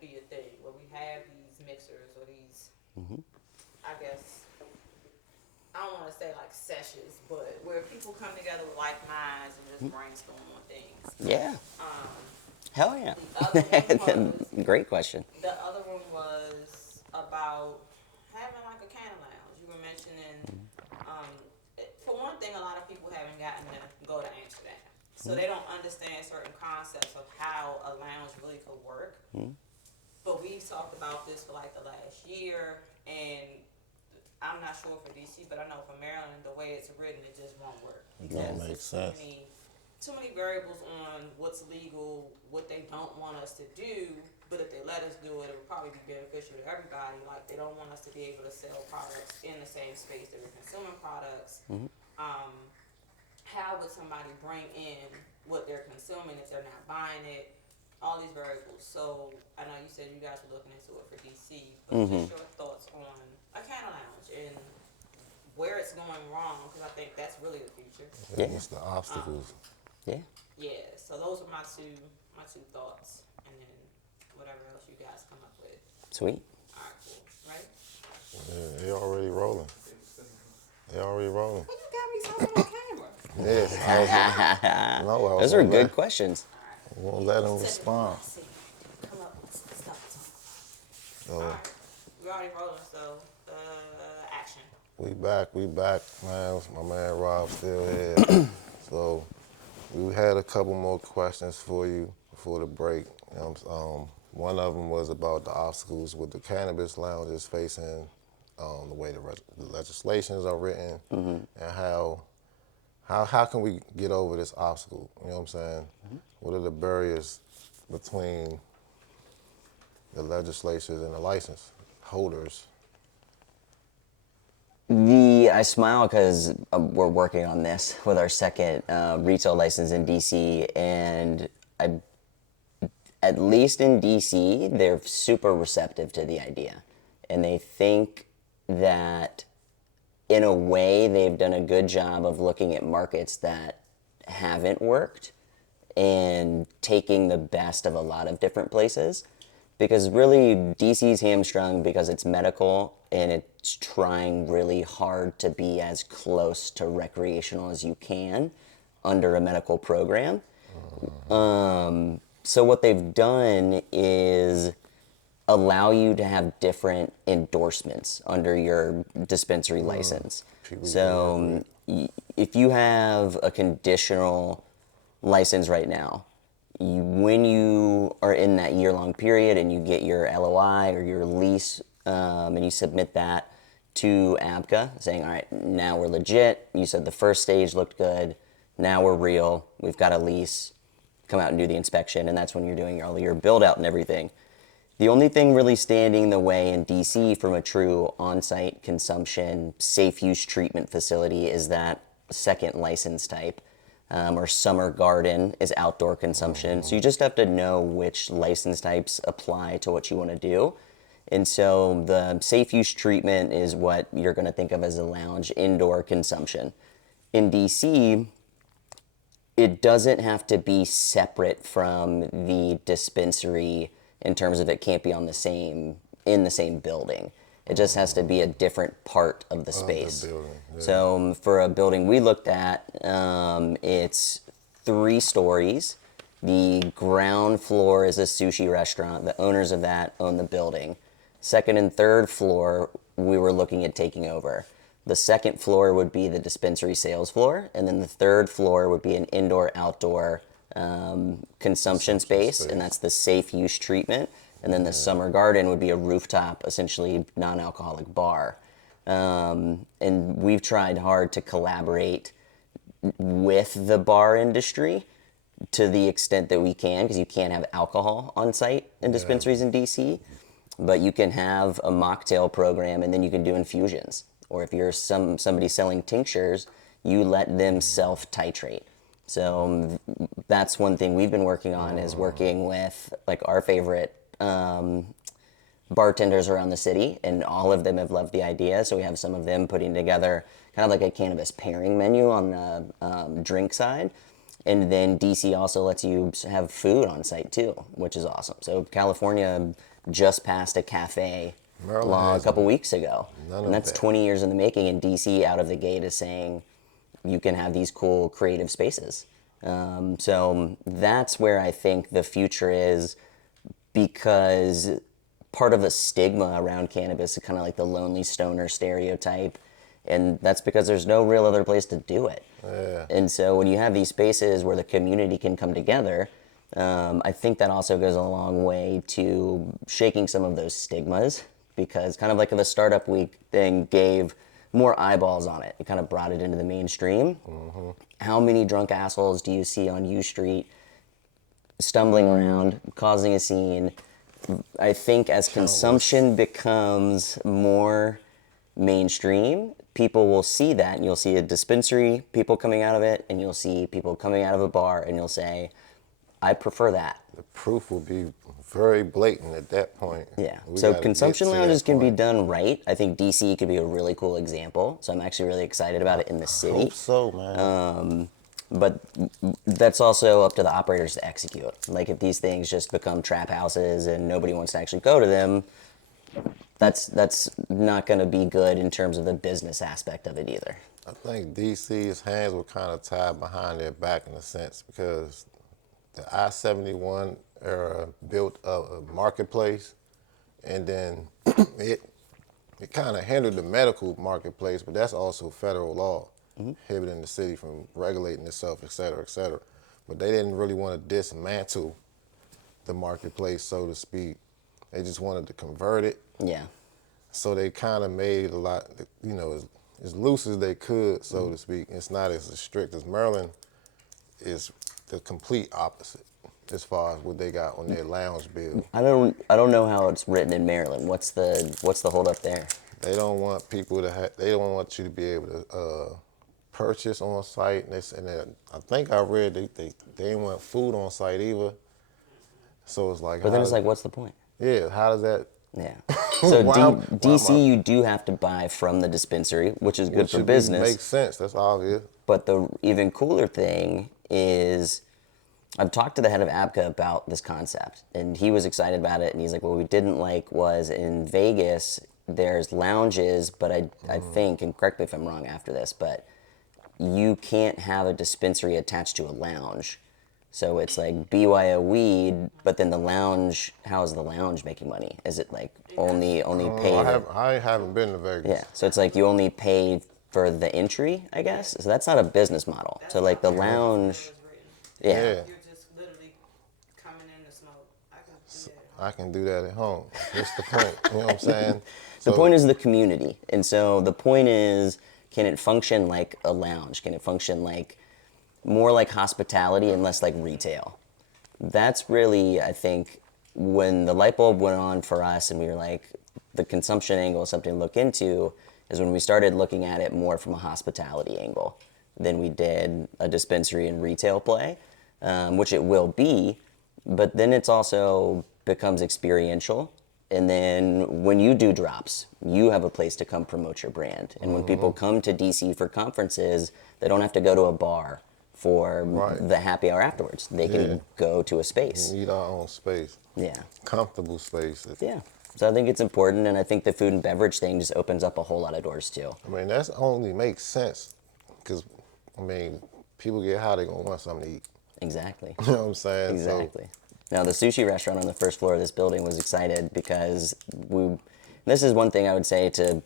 be a thing where we have these mixers or these, Mm-hmm. I guess, I don't want to say like sessions, but where people come together with like minds and just brainstorm on things. Yeah. Um, Hell yeah. the other one was Great question. about having like a candy lounge. You were mentioning, um, for one thing, a lot of people haven't gotten to go to Amsterdam, so they don't understand certain concepts of how a lounge really could work. Mm-hmm. But we've talked about this for like the last year, and I'm not sure for DC, but I know for Maryland, the way it's written, it just won't work Don't because make there's sense. too many variables on what's legal, what they don't want us to do. But if they let us do it, it would probably be beneficial to everybody. Like they don't want us to be able to sell products in the same space that we're consuming products. Mm-hmm. Um, how would somebody bring in what they're consuming if they're not buying it? All these variables. So I know you said you guys were looking into it for DC, but Mm-hmm. just your thoughts on a candy lounge and where it's going wrong, because I think that's really the future. Yeah. It's the obstacles. Yeah. Yeah. So those are my two thoughts, and then whatever else you guys come up with. Sweet. All right, cool. Right? Yeah, they already rolling. They already rolling. Well, you got me talking on camera. Yes, I was Those are good questions. Won't let them respond. Come up with some stuff. So All right. We already rolling, so action. we back, man. My man Rob still here. So we had a couple more questions for you before the break. One of them was about the obstacles with the cannabis lounges facing the way the legislations are written, and how can we get over this obstacle? You know what I'm saying? What are the barriers between the legislatures and the license holders? I smile because we're working on this with our second retail license in DC, and at least in DC, they're super receptive to the idea, and they think that in a way they've done a good job of looking at markets that haven't worked and taking the best of a lot of different places, because really DC's hamstrung because it's medical and it's trying really hard to be as close to recreational as you can under a medical program. So what they've done is allow you to have different endorsements under your dispensary license. So if you have a conditional license right now, when you are in that year-long period and you get your LOI or your lease, and you submit that to ABCA saying, all right, now we're legit. You said the first stage looked good. Now we're real. We've got a lease. Come out and do the inspection, and that's when you're doing all your build-out and everything. The only thing really standing in the way in DC from a true on-site consumption, safe use treatment facility is that second license type. Or summer garden is outdoor consumption. So you just have to know which license types apply to what you want to do. And so the safe use treatment is what you're going to think of as a lounge indoor consumption. In DC, it doesn't have to be separate from the dispensary in terms of it can't be in the same building. It just has to be a different part of the space. building, yeah. So for a building we looked at, it's 3 stories. The ground floor is a sushi restaurant. The owners of that own the building. Second and third floor, we were looking at taking over. The second floor would be the dispensary sales floor, and then the third floor would be an indoor-outdoor consumption space, and that's the safe use treatment. And then the summer garden would be a rooftop, essentially non-alcoholic bar. And we've tried hard to collaborate with the bar industry to the extent that we can, because you can't have alcohol on site in dispensaries in DC, but you can have a mocktail program and then you can do infusions. Or if you're somebody selling tinctures, you let them self-titrate. So that's one thing we've been working on, is working with like our favorite bartenders around the city, and all of them have loved the idea. So we have some of them putting together kind of like a cannabis pairing menu on the drink side. And then DC also lets you have food on site too, which is awesome. So California just passed a cafe Maryland law a has couple weeks ago. none And of that's that. 20 years in the making, and DC out of the gate is saying you can have these cool creative spaces. So that's where I think the future is, because part of the stigma around cannabis is kind of like the lonely stoner stereotype, and that's because there's no real other place to do it. Yeah. And so when you have these spaces where the community can come together, I think that also goes a long way to shaking some of those stigmas, because kind of like the Startup Week thing gave more eyeballs on it. It kind of brought it into the mainstream. How many drunk assholes do you see on U Street stumbling around, causing a scene? I think as consumption becomes more mainstream, people will see that, and you'll see a dispensary, people coming out of it, and you'll see people coming out of a bar, and you'll say, I prefer that. The proof will be very blatant at that point. Yeah. We So gotta consumption get to lounges that can be point. done right. I think DC could be a really cool example. So I'm actually really excited about it in the city. Hope so, man. But that's also up to the operators to execute. Like, if these things just become trap houses and nobody wants to actually go to them, that's not going to be good in terms of the business aspect of it either. I think DC's hands were kind of tied behind their back in a sense, because the I-71 era built a marketplace, and then it kind of hindered the medical marketplace, but that's also federal law, inhibiting the city from regulating itself, et cetera, et cetera. But they didn't really want to dismantle the marketplace, so to speak. They just wanted to convert it. Yeah. So they kind of made a lot, as loose as they could, so to speak. It's not as strict as Maryland is the complete opposite as far as what they got on their lounge bill. I don't know how it's written in Maryland. What's the hold up there? They don't want people to they don't want you to be able to purchase on site. And I think I read they didn't want food on site either. So it's like, But then it's like, what's the point? yeah, how does that? Yeah. So Why am DC, I- you do have to buy from the dispensary, which is good for should business. Makes sense. That's obvious. But the even cooler thing is, I've talked to the head of ABCA about this concept, and he was excited about it. And he's like, what we didn't like was in Vegas, there's lounges, but I think, and correct me if I'm wrong after this, but you can't have a dispensary attached to a lounge. So it's like BYO weed, but then the lounge, how is the lounge making money? Is it like only pay? I haven't been to Vegas. Yeah, so it's like you only pay for the entry, I guess. So that's not a business model. So like the lounge, yeah. Yeah. You're just literally coming in to smoke. I can do that at home. I can do that at home. That's the point. You know what I'm saying? The point is the community. And so the point is, can it function like a lounge? Can it function like more like hospitality and less like retail? That's really, I think, when the light bulb went on for us and we were like, the consumption angle is something to look into, is when we started looking at it more from a hospitality angle than we did a dispensary and retail play, which it will be, but then it's also becomes experiential. And then when you do drops, you have a place to come promote your brand. And when people come to DC for conferences, they don't have to go to a bar for the happy hour afterwards. They can go to a space. We need our own space. Yeah. Comfortable space. Yeah. So I think it's important, and I think the food and beverage thing just opens up a whole lot of doors too. I mean, that's only makes sense because, I mean, people get high, they going to want something to eat. Exactly. You know what I'm saying? Exactly. Now, the sushi restaurant on the first floor of this building was excited because this is one thing I would say to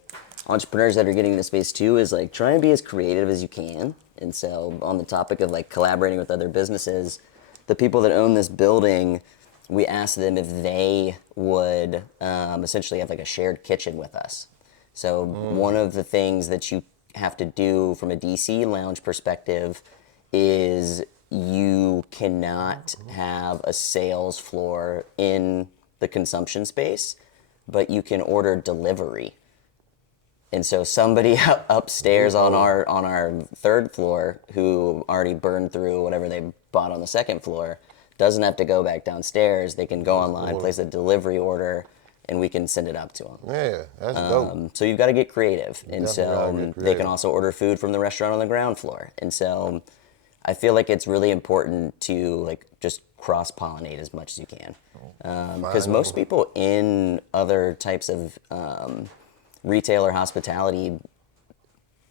entrepreneurs that are getting into space too, is like, try and be as creative as you can. And so on the topic of like collaborating with other businesses, the people that own this building, we asked them if they would essentially have like a shared kitchen with us. So one of the things that you have to do from a DC lounge perspective is you cannot have a sales floor in the consumption space, but you can order delivery. And so somebody upstairs on our third floor who already burned through whatever they bought on the second floor doesn't have to go back downstairs. They can go online, place a delivery order, and we can send it up to them. Yeah, that's dope. So you've got to get creative. And Definitely so gotta get they can creative. also order food from the restaurant on the ground floor. And so I feel like it's really important to like just cross-pollinate as much as you can. Because most people in other types of retail or hospitality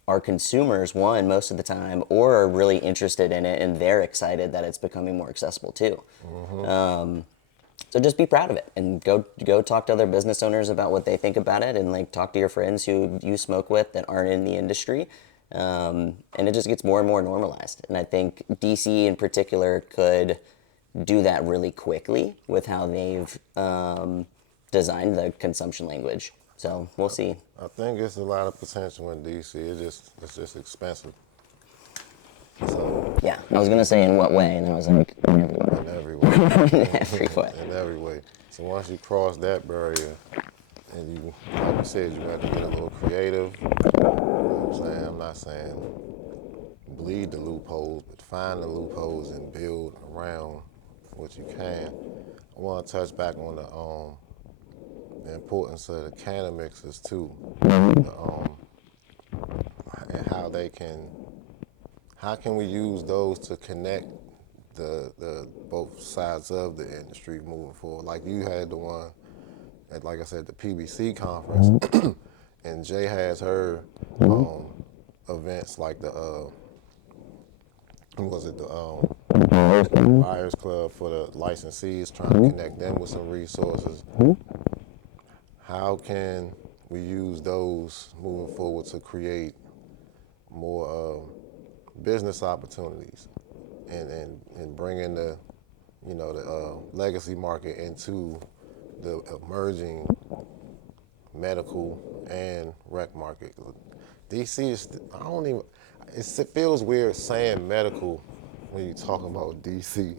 are consumers, one, most of the time, or are really interested in it and they're excited that it's becoming more accessible too. So just be proud of it and go talk to other business owners about what they think about it, and like talk to your friends who you smoke with that aren't in the industry. And it just gets more and more normalized. And I think DC in particular could do that really quickly with how they've designed the consumption language. So we'll see. I think it's a lot of potential in DC. It's just expensive. So Yeah, I was gonna say in what way, and I was like, in every way. in every way. In every way. In every way. So once you cross that barrier, and you, like you said, you have to get a little creative. You know what I'm saying? I'm not saying bleed the loopholes, but find the loopholes and build around what you can. I want to touch back on the importance of the canna mixers too, and how can we use those to connect the both sides of the industry moving forward? Like you had the one at, like I said, the PBC conference, and Jay has her events like the who was it, the Buyers Club for the licensees, trying to connect them with some resources. How can we use those moving forward to create more business opportunities and bring in the, you know, the legacy market into the emerging medical and rec market? DC is, I don't even, it feels weird saying medical when you're talking about DC,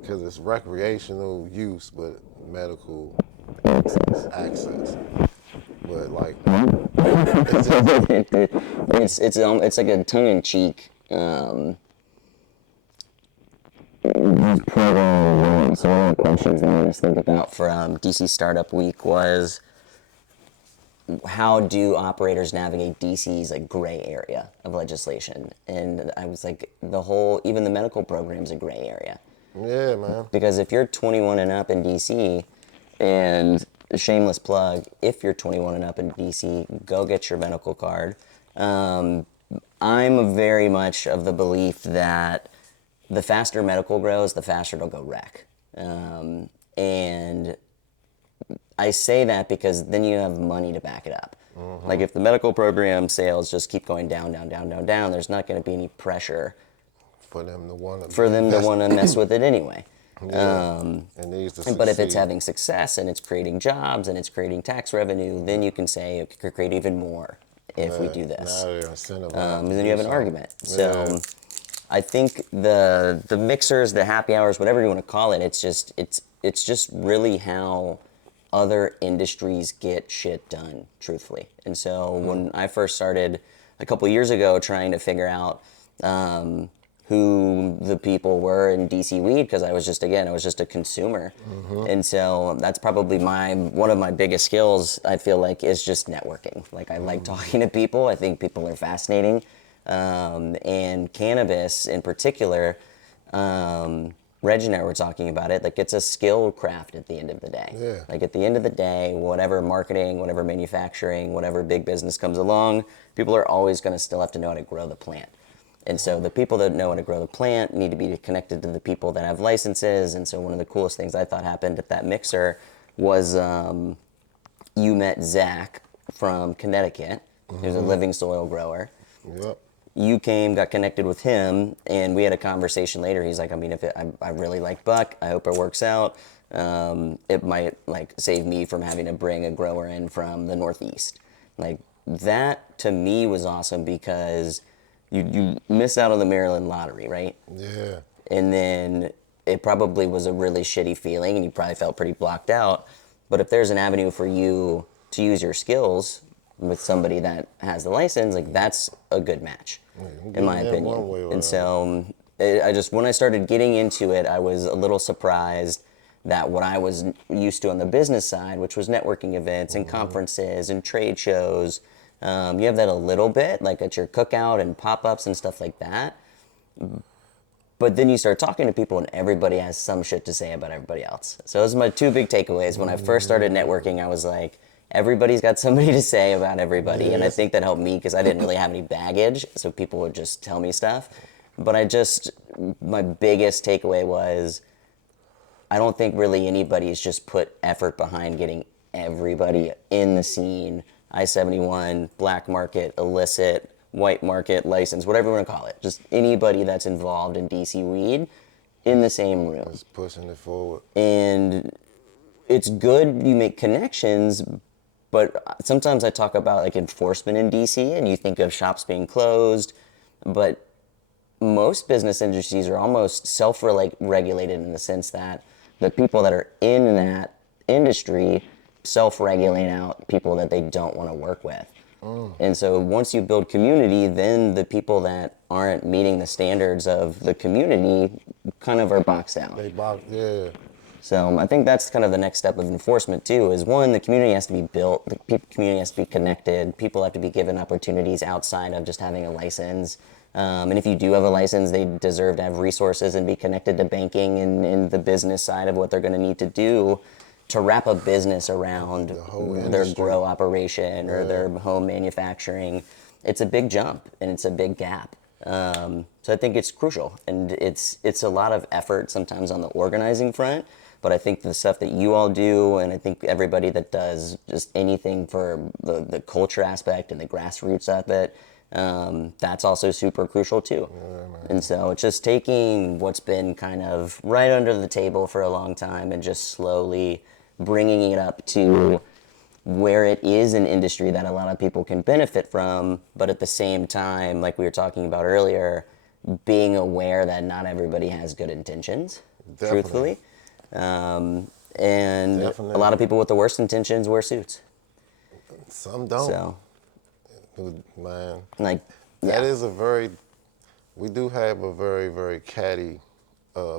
because it's recreational use, but medical access. But like, it's like a tongue-in-cheek program. So one of the questions that I always think about from DC Startup Week was, how do operators navigate DC's like gray area of legislation? And I was like, even the medical program's a gray area. yeah, man. Because if you're 21 and up in DC, and shameless plug, if you're 21 and up in DC, go get your medical card. I'm very much of the belief that the faster medical grows, the faster it'll go rec. And I say that because then you have money to back it up. Like if the medical program sales just keep going down, there's not going to be any pressure For them to want to mess with it anyway. It needs to But if it's succeed. having success and it's creating jobs and it's creating tax revenue, then you can say it could create even more if we do this. Now they're incentivized. And then you have an argument. So I think the mixers, the happy hours, whatever you want to call it, it's just really how other industries get shit done, truthfully. And so when I first started a couple years ago trying to figure out who the people were in DC weed, because I was just a consumer. And so that's probably one of my biggest skills, I feel like, is just networking. Like I like talking to people. I think people are fascinating. And cannabis in particular, Reg and I were talking about it, like it's a skill craft at the end of the day. Yeah. Like at the end of the day, whatever marketing, whatever manufacturing, whatever big business comes along, people are always going to still have to know how to grow the plant. And so the people that know how to grow the plant need to be connected to the people that have licenses. And so one of the coolest things I thought happened at that mixer was you met Zach from Connecticut. He's a living soil grower. Yep. You came, got connected with him, and we had a conversation later. He's like, I mean, I really like Buck. I hope it works out. It might like save me from having to bring a grower in from the Northeast. Like that to me was awesome because you miss out on the Maryland lottery, right? Yeah. And then it probably was a really shitty feeling, and you probably felt pretty blocked out. But if there's an avenue for you to use your skills with somebody that has the license, like that's a good match, in my opinion. And so when I started getting into it, I was a little surprised that what I was used to on the business side, which was networking events and conferences and trade shows, you have that a little bit, like at your cookout and pop-ups and stuff like that. But then you start talking to people, and everybody has some shit to say about everybody else. So those are my two big takeaways. When I first started networking, I was like, everybody's got somebody to say about everybody. And I think that helped me because I didn't really have any baggage, so people would just tell me stuff. But my biggest takeaway was, I don't think really anybody's just put effort behind getting everybody in the scene, I-71, black market, illicit, white market, license, whatever you want to call it. Just anybody that's involved in DC weed in the same room. Just pushing it forward. And it's good you make connections, but sometimes I talk about like enforcement in DC, and you think of shops being closed, but most business industries are almost self-regulated in the sense that the people that are in that industry self-regulate out people that they don't want to work with. And so once you build community, then the people that aren't meeting the standards of the community kind of are boxed out. Yeah. So I think that's kind of the next step of enforcement too, is one, the community has to be built, the community has to be connected, people have to be given opportunities outside of just having a license. And if you do have a license, they deserve to have resources and be connected to banking and the business side of what they're going to need to do to wrap a business around their grow operation or their home manufacturing. It's a big jump and it's a big gap. So I think it's crucial, and it's a lot of effort sometimes on the organizing front, but I think the stuff that you all do, and I think everybody that does just anything for the culture aspect and the grassroots of it, that's also super crucial too. And so it's just taking what's been kind of right under the table for a long time and just slowly bringing it up to where it is an industry that a lot of people can benefit from, but at the same time, like we were talking about earlier, being aware that not everybody has good intentions, truthfully. And a lot of people with the worst intentions wear suits. Some don't. So, man, like, that is we do have a very, very catty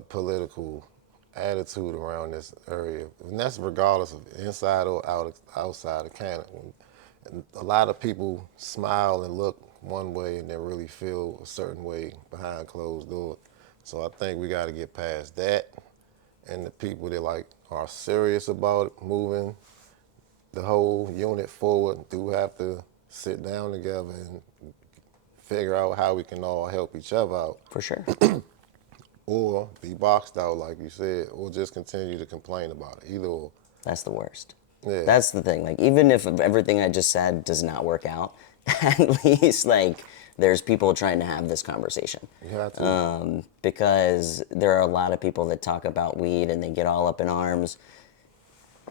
political attitude around this area, and that's regardless of inside or outside of Canada. And a lot of people smile and look one way and they really feel a certain way behind closed doors. So I think we got to get past that, and the people that are serious about moving the whole unit forward do have to sit down together and figure out how we can all help each other out. for sure. Or be boxed out, like you said, or just continue to complain about it. Either or. That's the worst. Yeah. That's the thing. Like, even if everything I just said does not work out, at least, like, there's people trying to have this conversation. You have to. Because there are a lot of people that talk about weed and they get all up in arms,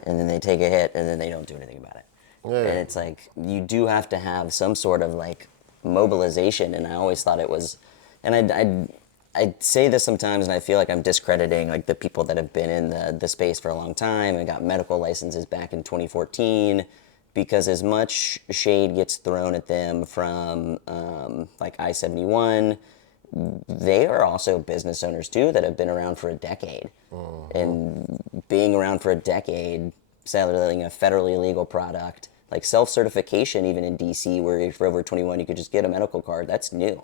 and then they take a hit and then they don't do anything about it. Yeah. And it's like, you do have to have some sort of, like, mobilization. And I always thought it was, and I say this sometimes, and I feel like I'm discrediting like the people that have been in the space for a long time and got medical licenses back in 2014, because as much shade gets thrown at them from like I-71, they are also business owners too that have been around for a decade. And being around for a decade, selling a federally legal product, like self-certification even in DC, where if you're over 21 you could just get a medical card, that's new.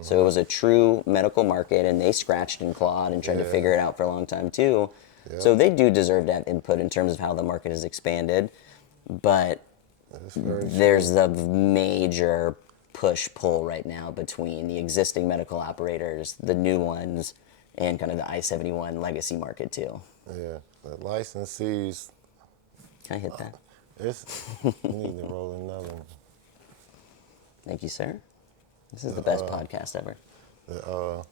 So it was a true medical market, and they scratched and clawed and tried to figure it out for a long time too. Yep. So they do deserve to have input in terms of how the market has expanded. But there's the major push-pull right now between the existing medical operators, the new ones, and kind of the I-71 legacy market too. Yeah, the licensees. Can I hit that? You need to roll another one. Thank you, sir. This is the best podcast ever. You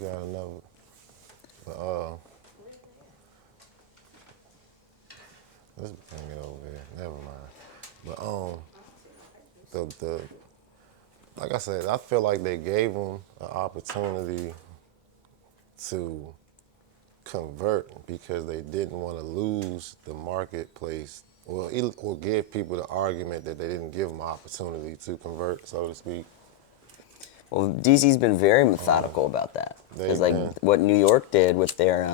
got another. Let's bring it over here. Never mind. But the like I said, I feel like they gave them an opportunity to convert because they didn't want to lose the marketplace, or give people the argument that they didn't give them an opportunity to convert, so to speak. Well, DC's been very methodical about that. Because like what New York did with their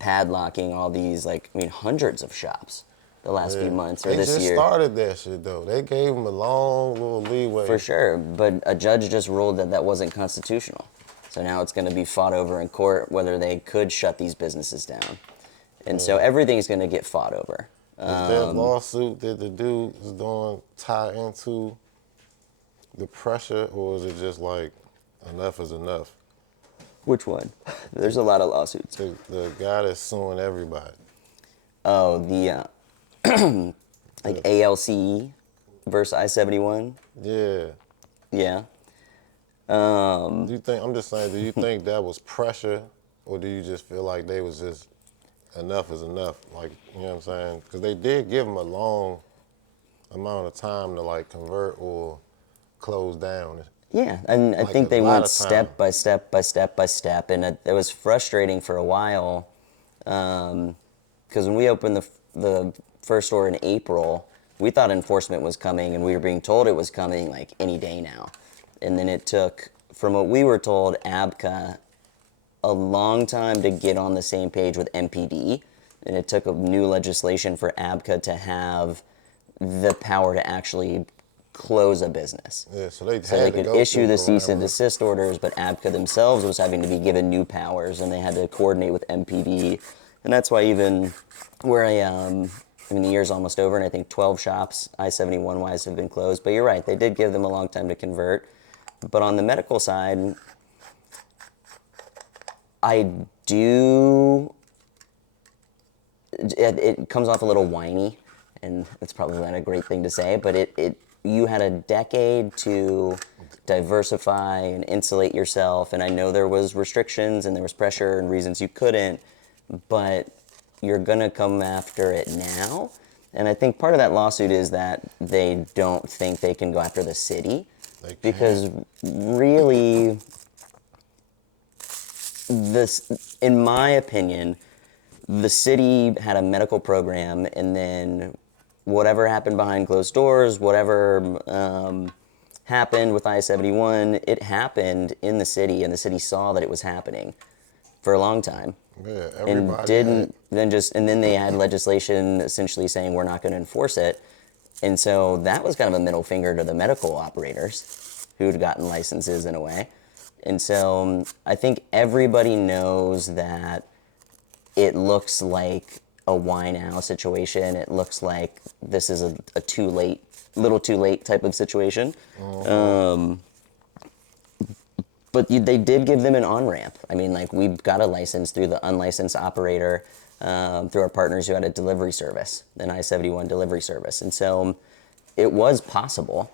padlocking all these, like, I mean, hundreds of shops. the last few months or they this just year. started that shit though. They gave them a long little leeway. For sure, but a judge just ruled that that wasn't constitutional. So now it's going to be fought over in court whether they could shut these businesses down. And so everything's going to get fought over. Is that lawsuit that the dude is doing tie into the pressure, or is it just like enough is enough? Which one? There's a lot of lawsuits. The guy that's suing everybody. Oh, the like ALCE versus I-71. Yeah. Yeah. Do you think? I'm just saying. Do you think that was pressure, or do you just feel like they was just enough is enough? Like, you know what I'm saying? Because they did give them a long amount of time to like convert or close down. Yeah, and I Like think a they lot went of time. step by step by step by step, and it was frustrating for a while, because when we opened the first store in April, we thought enforcement was coming, and we were being told it was coming like any day now, and then it took, from what we were told, ABCA a long time to get on the same page with MPD, and it took a new legislation for ABCA to have the power to actually close a business. Yeah, so they Could issue the cease and desist orders, but ABCA themselves was having to be given new powers, and they had to coordinate with MPD. And that's why even where the year's almost over, and I think 12 shops, I-71 wise, have been closed. But you're right, they did give them a long time to convert. But on the medical side, it comes off a little whiny, and it's probably not a great thing to say, but you had a decade to diversify and insulate yourself, and I know there was restrictions and there was pressure and reasons you couldn't, but you're gonna come after it now. And I think part of that lawsuit is that they don't think they can go after the city, because really, in my opinion, the city had a medical program, and then whatever happened behind closed doors, whatever happened with I-71, it happened in the city, and the city saw that it was happening for a long time. Yeah, And everybody then they had legislation essentially saying we're not going to enforce it. And so that was kind of a middle finger to the medical operators who'd gotten licenses in a way. And so I think everybody knows that it looks like a why now situation. It looks like this is a little too late type of situation. But they did give them an on-ramp. I mean, like, we got a license through the unlicensed operator, through our partners who had a delivery service, an I-71 delivery service. And so it was possible,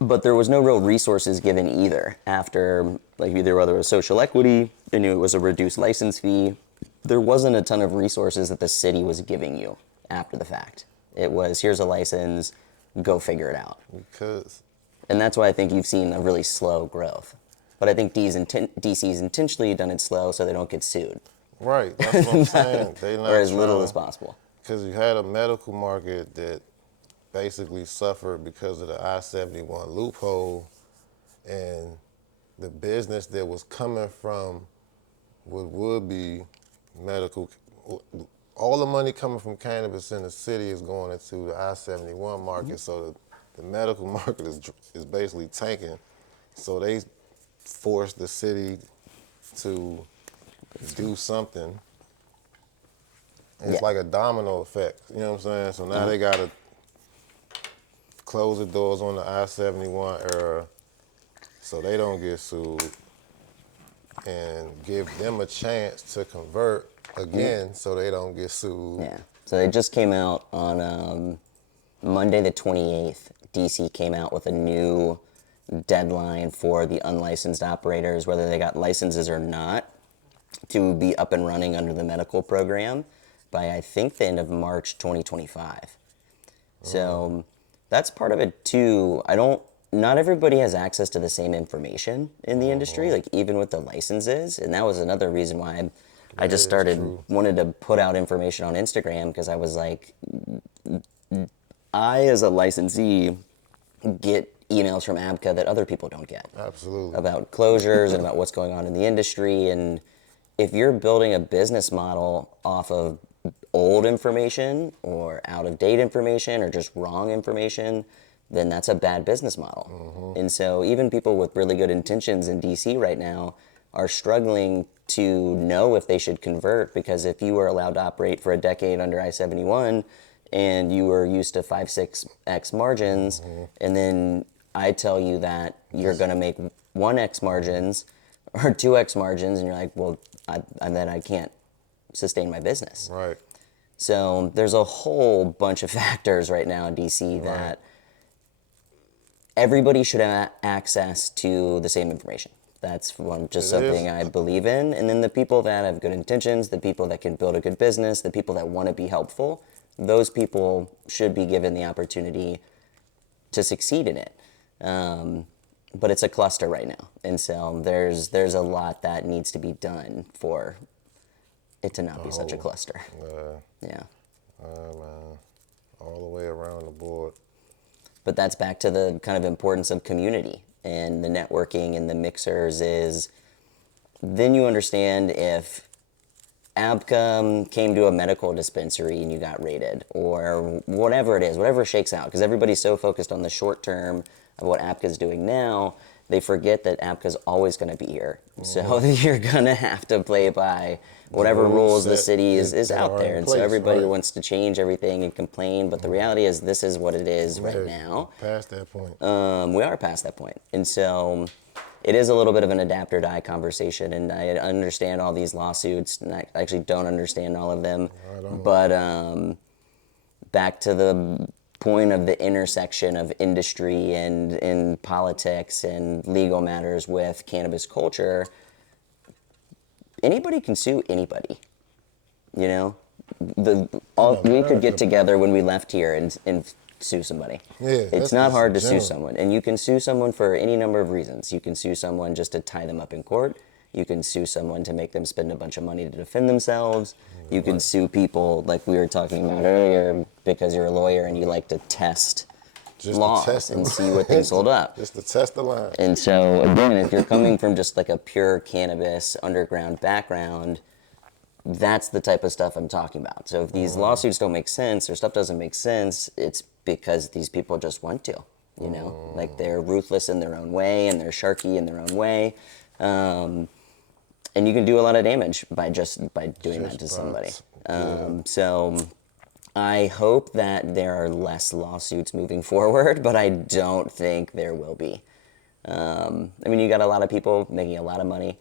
but there was no real resources given either. After, like, either whether it was social equity, they knew it was a reduced license fee. There wasn't a ton of resources that the city was giving you after the fact. It was, here's a license, go figure it out. And that's why I think you've seen a really slow growth. But I think DC's intentionally done it slow so they don't get sued. Right, that's what I'm saying. They not or as little as possible. Because you had a medical market that basically suffered because of the I-71 loophole, and the business that was coming from what would be medical, all the money coming from cannabis in the city is going into the I-71 market, so the medical market is basically tanking. So they forced the city to do something. And it's like a domino effect, you know what I'm saying? So now they gotta close the doors on the I-71 era so they don't get sued, and give them a chance to convert again so they don't get sued. Yeah. So they just came out on Monday the 28th. DC came out with a new deadline for the unlicensed operators, whether they got licenses or not, to be up and running under the medical program by, I think, the end of March 2025. So that's part of it too. Not everybody has access to the same information in the industry, like even with the licenses. And that was another reason why I just wanted to put out information on Instagram, because I was like, I, as a licensee, get emails from ABCA that other people don't get. Absolutely. About closures and about what's going on in the industry. And if you're building a business model off of old information or out of date information or just wrong information, then that's a bad business model. And so even people with really good intentions in DC right now are struggling to know if they should convert, because if you were allowed to operate for a decade under I-71 and you were used to 5-6x margins, and then I tell you that you're going to make 1x margins or 2x margins, and you're like, well, then I can't sustain my business. Right. So there's a whole bunch of factors right now in DC that everybody should have access to the same information. That's something I believe in. And then the people that have good intentions, the people that can build a good business, the people that want to be helpful, those people should be given the opportunity to succeed in it. But it's a cluster right now. And so there's a lot that needs to be done for it to not be such a cluster. Yeah. Man, all the way around the board. But that's back to the kind of importance of community and the networking and the mixers is then you understand if ABCA came to a medical dispensary and you got raided or whatever it is, whatever shakes out, because everybody's so focused on the short term of what ABCA's doing now, they forget that ABCA's always going to be here. So you're going to have to play by whatever rules the city is out there. And so everybody wants to change everything and complain, but the reality is this is what it is right now. Past that point. We are past that point. And so it is a little bit of an adapt or die conversation, and I understand all these lawsuits, and I actually don't understand all of them. But back to the point of the intersection of industry and in politics and legal matters with cannabis culture, anybody can sue anybody. You know, we could get together when we left here and sue somebody. Yeah, it's not hard to sue someone, and you can sue someone for any number of reasons. You can sue someone just to tie them up in court. You can sue someone to make them spend a bunch of money to defend themselves. You can sue people like we were talking about earlier because you're a lawyer and you like to test laws and see what things hold up. Just to test the line. And so again, if you're coming from just like a pure cannabis underground background, that's the type of stuff I'm talking about. So if these lawsuits don't make sense or stuff doesn't make sense, it's because these people just want to, you know, like they're ruthless in their own way and they're sharky in their own way. And you can do a lot of damage by doing that to somebody. So I hope that there are less lawsuits moving forward, but I don't think there will be. I mean, you got a lot of people making a lot of money.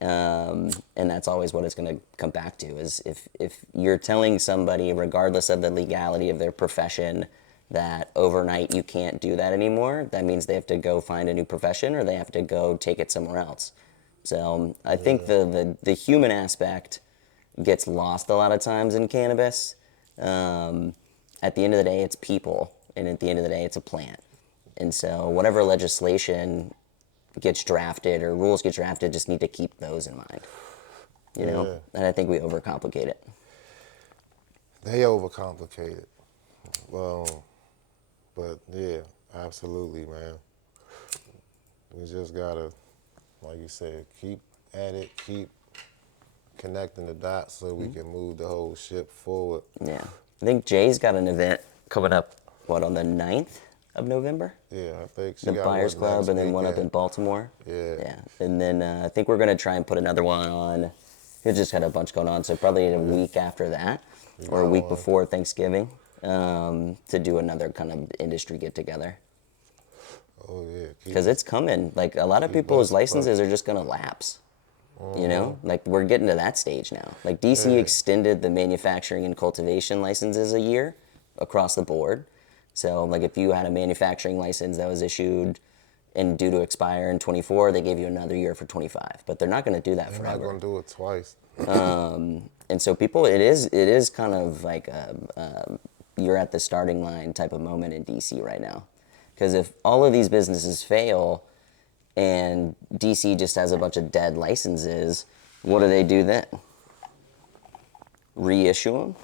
And that's always what it's going to come back to is if you're telling somebody, regardless of the legality of their profession, that overnight you can't do that anymore, that means they have to go find a new profession or they have to go take it somewhere else. So I think the human aspect gets lost a lot of times in cannabis. At the end of the day, it's people, and at the end of the day, it's a plant. And so whatever legislation gets drafted or rules get drafted, just need to keep those in mind. You know? And I think we overcomplicate it. They overcomplicate it. But yeah, absolutely, man. We just gotta, like you said, keep at it, keep connecting the dots so we can move the whole ship forward. Yeah. I think Jay's got an event coming up, on the 9th of November? Yeah, I think she the got Buyers one Club next and then one up weekend. in Baltimore. Yeah. And then I think we're going to try and put another one on. We just had a bunch going on, so probably a week after that or a week before Thanksgiving to do another kind of industry get-together. Oh, yeah. Because it's coming. Like, a lot of people's licenses are just going to lapse. You know? Like, we're getting to that stage now. Like, DC extended the manufacturing and cultivation licenses a year across the board. So, like, if you had a manufacturing license that was issued and due to expire in 24, they gave you another year for 25. But they're not going to do that They're forever. not going to do it twice. And so people, it is kind of like you're at the starting line type of moment in DC right now. Because if all of these businesses fail and DC just has a bunch of dead licenses, what do they do then? Reissue them?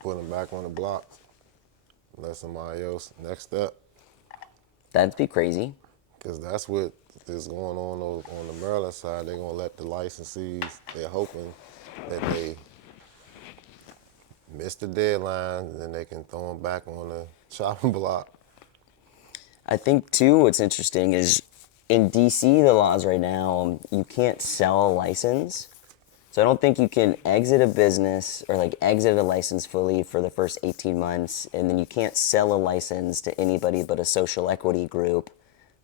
Put them back on the block. Let somebody else next up. That'd be crazy. Because that's what is going on the Maryland side. They're going to let the licensees, they're hoping that they miss the deadline, and then they can throw them back on the chopping block. I think too what's interesting is in DC the laws right now, you can't sell a license. So I don't think you can exit a business or like exit a license fully for the first 18 months, and then you can't sell a license to anybody but a social equity group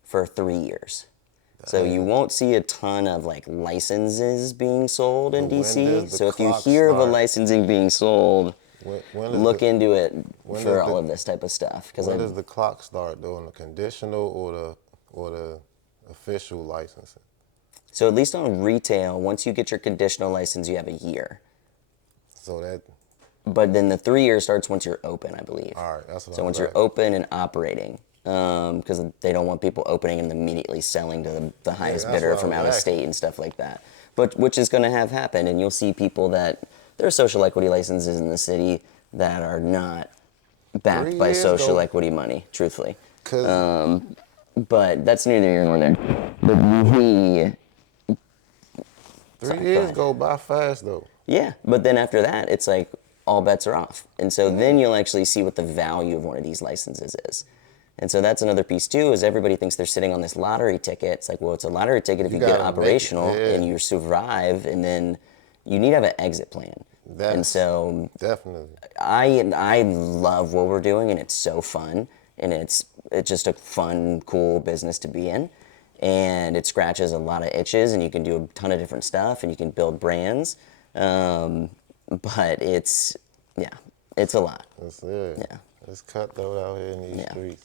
for 3 years. So you won't see a ton of like licenses being sold in But when DC. does the So if you clock hear of a start? licensing being sold, When look into it when for does all the- of this type of stuff. Because When does the clock start though? On the conditional or the official licensing? so at least on retail, once you get your conditional license, you have a year. So that But then the 3 years starts once you're open, I believe. all right. That's what So I'm once saying. you're open and operating, because they don't want people opening and immediately selling to the highest that's bidder what I from was out of asking. state and stuff like that. But which is going to have happen, and you'll see people that there are social equity licenses in the city that are not backed 3 by years social go- equity money, truthfully. Cause But that's neither here nor there. But we, 3 go years ahead. go by fast though. Yeah, but then after that, it's like all bets are off. And so then you'll actually see what the value of one of these licenses is. And so that's another piece too, is everybody thinks they're sitting on this lottery ticket. It's like, well, it's a lottery ticket if you get gotta make it, operational yeah. and you survive, and then you need to have an exit plan. And That's so definitely. I love what we're doing, and it's so fun, and it's just a fun, cool business to be in, and it scratches a lot of itches, and you can do a ton of different stuff, and you can build brands, but it's a lot. That's it. Yeah. It's cutthroat out here in these Yeah. streets.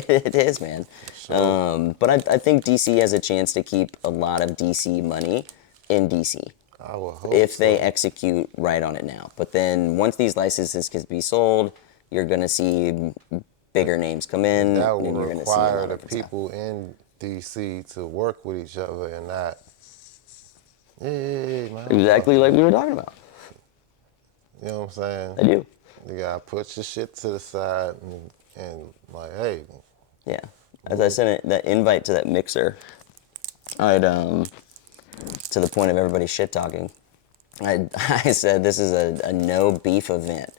It is, man. Sure. But I think DC has a chance to keep a lot of DC money in DC. I would hope If they so. execute right on it now. But then once these licenses can be sold, you're going to see bigger names come in, That and would you're going to see a require lot the of different stuff. people in DC to work with each other and not. Yeah, man. Exactly like we were talking about. You know what I'm saying? I do. You gotta put your shit to the side and like, hey, Yeah. As I sent that invite to that mixer, I'd to the point of everybody shit talking. I said this is a no beef event.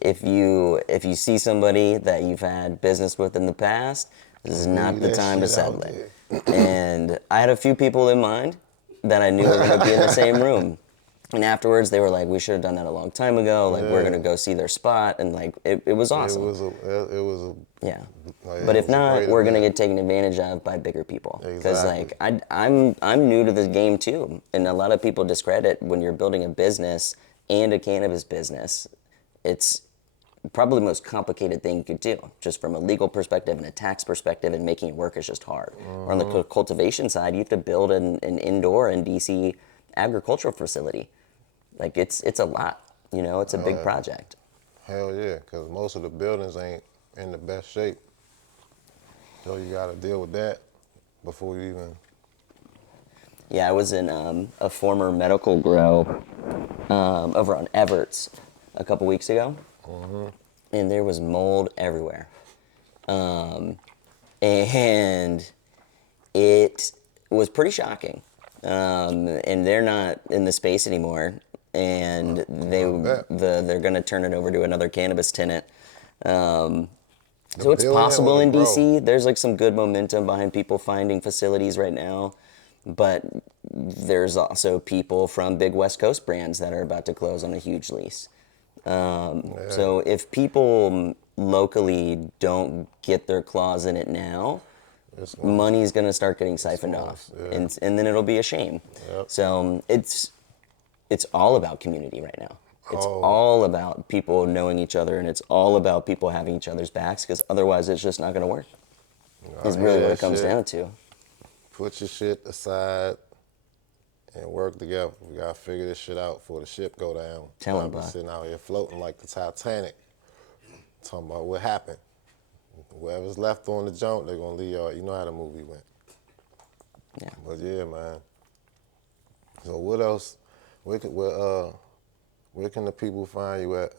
If you see somebody that you've had business with in the past, this is not the that time to shit out settle it. And I had a few people in mind that I knew were going to be in the same room. And afterwards, they were like, "We should have done that a long time ago. Like, we're Yeah. gonna go see their spot." And like, it was awesome. it was a Yeah. like, But it if was a not, great we're gonna event. get taken advantage of by bigger people. Because Exactly. like I'm new to this game too, and a lot of people discredit when you're building a business and a cannabis business. It's probably the most complicated thing you could do, just from a legal perspective and a tax perspective, and making it work is just hard. Or on the cultivation side, you have to build an indoor and DC agricultural facility. Like it's a lot, you know. It's a big project. Hell yeah, because most of the buildings ain't in the best shape. So you gotta deal with that before you even. Yeah, I was in a former medical grow over on Everett's a couple weeks ago, and there was mold everywhere, and it was pretty shocking. And they're not in the space anymore, and bet. they're going to turn it over to another cannabis tenant. So it's building or possible the in grow? DC. There's like some good momentum behind people finding facilities right now, but there's also people from big West Coast brands that are about to close on a huge lease. So if people locally don't get their claws in it now, It's gonna- money's going to start getting siphoned off, yeah. and then it'll be a shame. Yep. So it's all about community right now. It's Oh. all about people knowing each other, and it's all about people having each other's backs, because otherwise it's just not going to work. Is really what it comes down to. Put your shit aside and work together. We gotta figure this shit out before the ship go down. Tell 'em, We're bud. sitting out here floating like the Titanic, talking about what happened. Whoever's left on the jump, they're gonna leave y'all. You know how the movie went. Yeah. But yeah, man. So what else? Where can the people find you at?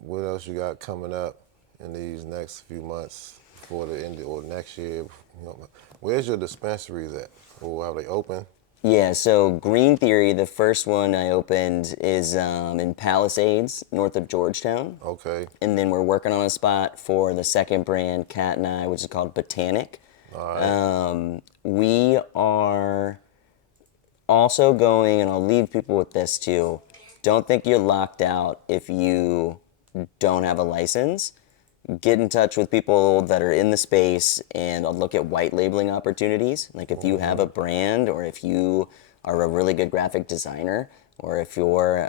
What else you got coming up in these next few months before the end or next year? You know, where's your dispensaries at? Or are they open? Yeah, so Green Theory, the first one I opened is in Palisades, north of Georgetown. Okay. And then we're working on a spot for the second brand, Cat and I, which is called Botanic. All right. We are also going, and I'll leave people with this too, don't think you're locked out if you don't have a license. Get in touch with people that are in the space and I'll look at white labeling opportunities. Like if you have a brand or if you are a really good graphic designer or if you're,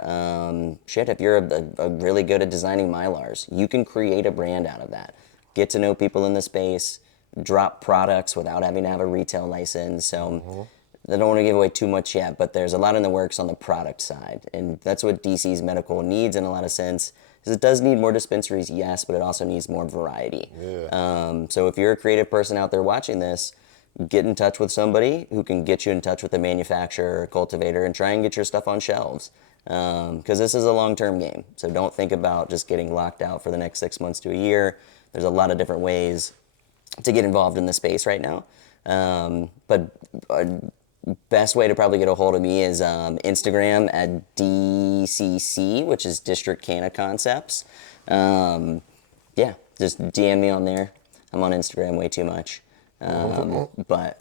if you're really good at designing Mylars, you can create a brand out of that. Get to know people in the space, drop products without having to have a retail license. So I don't want to give away too much yet, but there's a lot in the works on the product side. And that's what DC's medical needs in a lot of sense. Because it does need more dispensaries, yes, but it also needs more variety. Yeah. So if you're a creative person out there watching this, get in touch with somebody who can get you in touch with a manufacturer or cultivator and try and get your stuff on shelves. Because this is a long-term game. So don't think about just getting locked out for the next 6 months to a year. There's a lot of different ways to get involved in the space right now. But best way to probably get a hold of me is Instagram at DCC, which is District Canna Concepts. Yeah, just DM me on there. I'm on Instagram way too much. But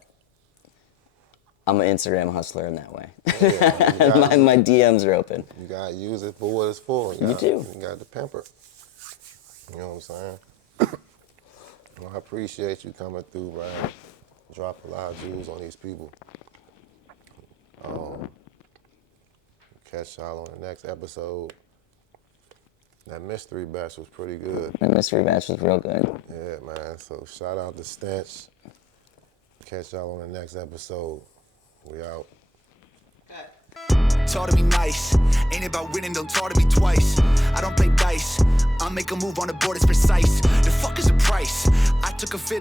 I'm an Instagram hustler in that way. Yeah, my DMs are open. You gotta use it for what it's for. You do. You got to pamper. You know what I'm saying? Well, I appreciate you coming through, Brian. Drop a lot of jewels on these people. Catch y'all on the next episode. That mystery batch was pretty good. That mystery batch was real good. Yeah, man. So shout out to Stench. Catch y'all on the next episode. We out. Talk to me nice. Ain't about winning, don't talk to me twice. I don't play dice. I'll make a move on the board, it's precise. The fuck is the price? I took a fit.